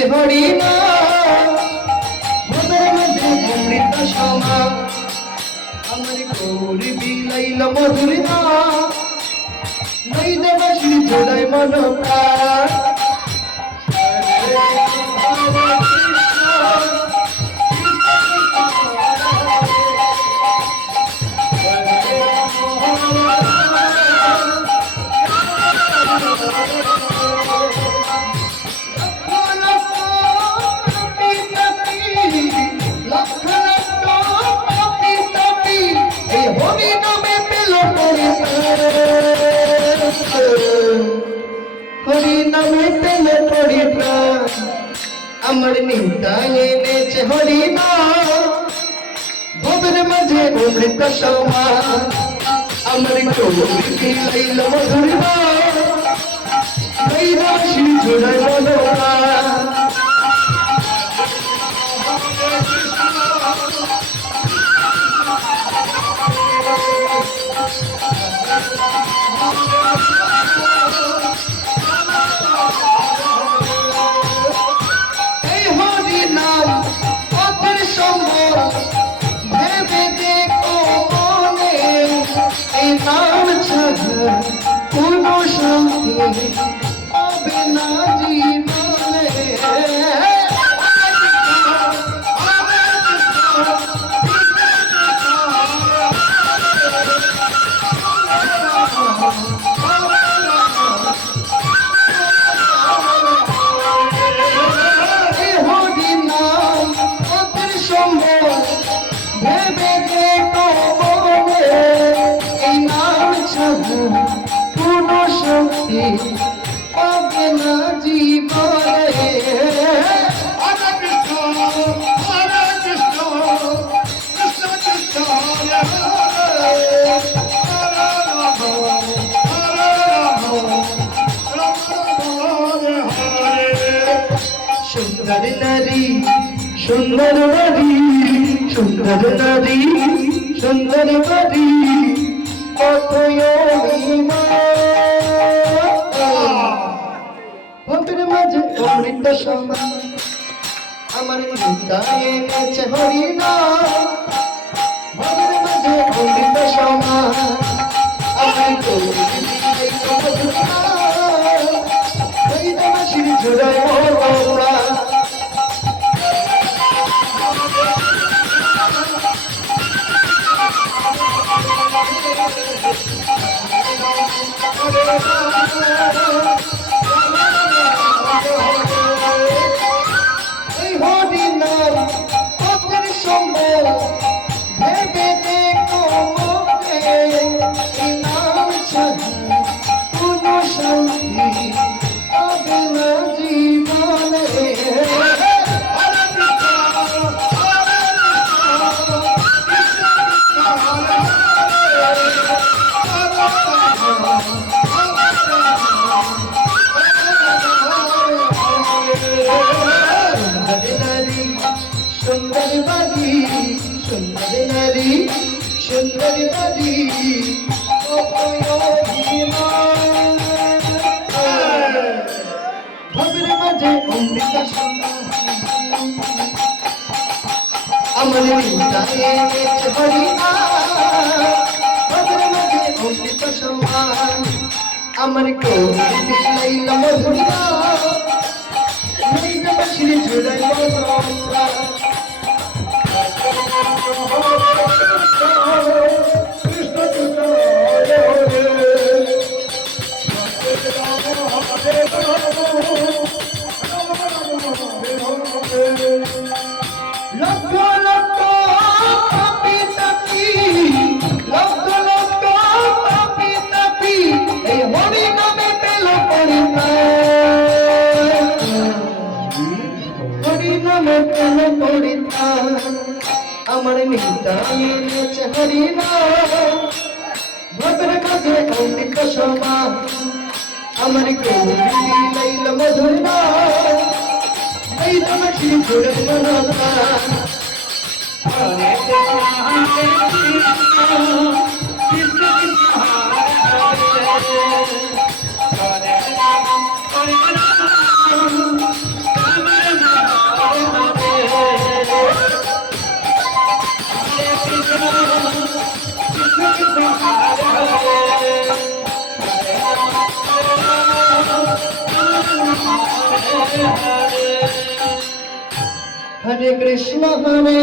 নেচে হরিণা মনের মধ্যে অমৃত সমা, আমার গৌরী বিলাইল মধুর না নই দেবাসী জোড়াই মন আমার নিতায় এনেছে হরি নাম ভবের মাঝে অমৃত সমান আমার কবি লাইল মধুর নৈরাশি শ্রী মনোরা এই শান্তি শক্তি পাবে না জীবনে। হরে কৃষ্ণ হরে কৃষ্ণ কৃষ্ণ কৃষ্ণ, হরে হরে সুন্দর নারী সুন্দর নারী সুন্দর নারী কত ভবের অমৃত সমান আমার নিতায় এনেছে হরিণা মাঝে অমৃত সমান মধুরা জোড়ায় মোরা এই নারী সুন্দর বাড়ি ভবের মাঝে অমৃত আমার হৃদয়ে হরিণা ভবের মাঝে অমৃত সমান আমার কৌরি বিলাইল মধুরা আমার হরি নাম ভদ্র কাজে অমৃত সমান। আমার গৌরী বিলাইল মধুর এই তোমাকে জোরে মনোরা হরে কৃষ্ণ হরে